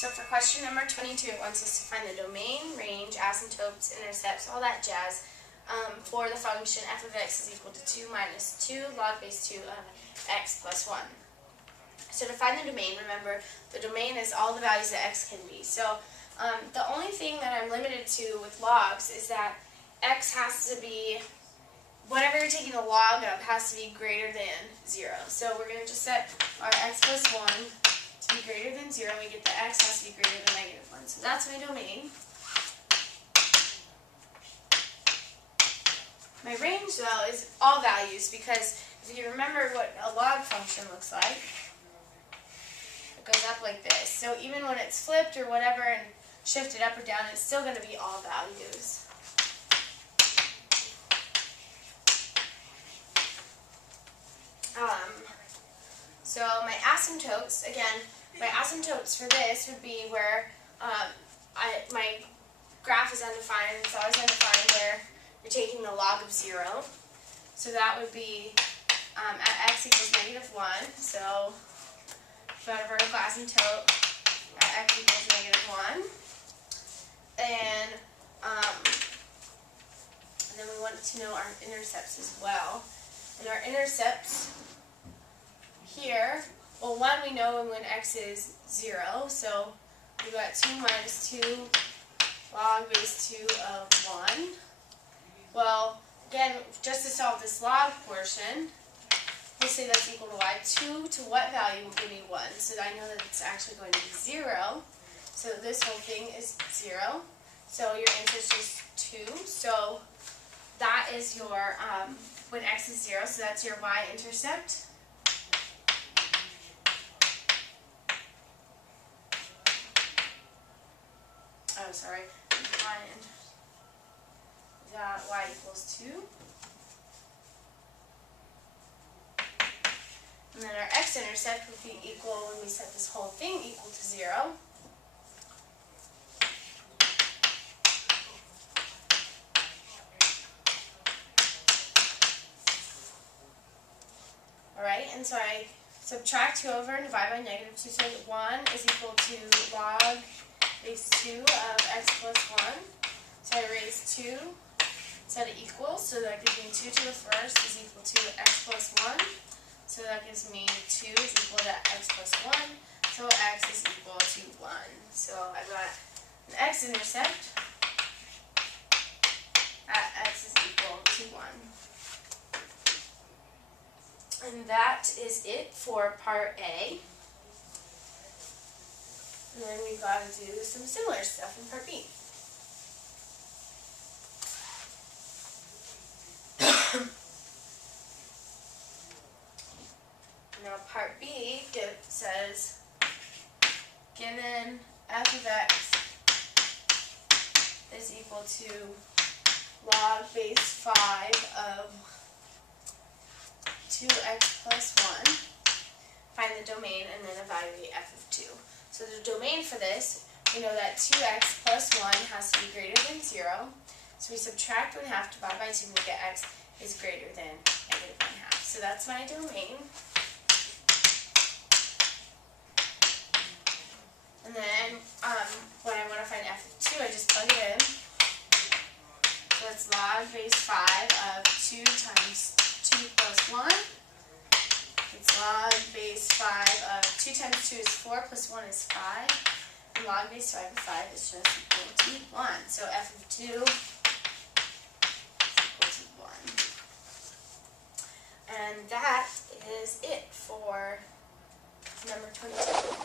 So for question number 22, it wants us to find the domain, range, asymptotes, intercepts, all that jazz for the function f of x is equal to 2 minus 2 log base 2 of x plus 1. So to find the domain, remember, the domain is all the values that x can be. So the only thing that I'm limited to with logs is that x has to be, whatever you're taking the log of has to be greater than 0. So we're going to just set our x plus 1 to be greater than 0, and we get that x has to be greater than negative 1. So that's my domain. My range, though, is all values, because if you remember what a log function looks like, it goes up like this. So even when it's flipped or whatever and shifted up or down, it's still going to be all values. So my asymptotes, again, my asymptotes for this would be where my graph is undefined. It's always undefined where you're taking the log of 0. So that would be at x equals negative 1. So if you had a vertical asymptote at x equals negative 1. And then we want to know our intercepts as well. And our intercepts here, well, 1 we know when x is 0, so we've got 2 minus 2 log base 2 of 1. Well, again, just to solve this log portion, we'll say that's equal to y. 2 to what value will give me 1? So I know that it's actually going to be 0. So this whole thing is 0. So your answer is 2. So that is your, when x is 0, so that's your y-intercept. Oh, sorry. That y equals 2. And then our x-intercept would be equal, when we set this whole thing equal to 0. Alright, and so I subtract 2 over and divide by negative 2, so 1 is equal to log base 2 of x plus 1. So I raise 2, set it equals, so that gives me 2 to the first is equal to x plus 1. So that gives me 2 is equal to x plus 1, so x is equal to 1. So I've got an x-intercept at x is equal to 1. And that is it for part A. And then we've got to do some similar stuff in part B. Now part B says, given f of x is equal to log base 5 of 2x plus 1, find the domain and then evaluate f of 2. So the domain for this, we know that 2x plus 1 has to be greater than 0. So we subtract 1/2, divide by 2, and we get x is greater than negative 1/2. So that's my domain. And then when I want to find f of 2, I just plug it in. So it's log base 5 of 2 times 2 plus 1. It's log base 5 of 2 times 2 is 4 plus 1 is 5. And log base 5 of 5 is just equal to 1. So f of 2 is equal to 1. And that is it for number 22.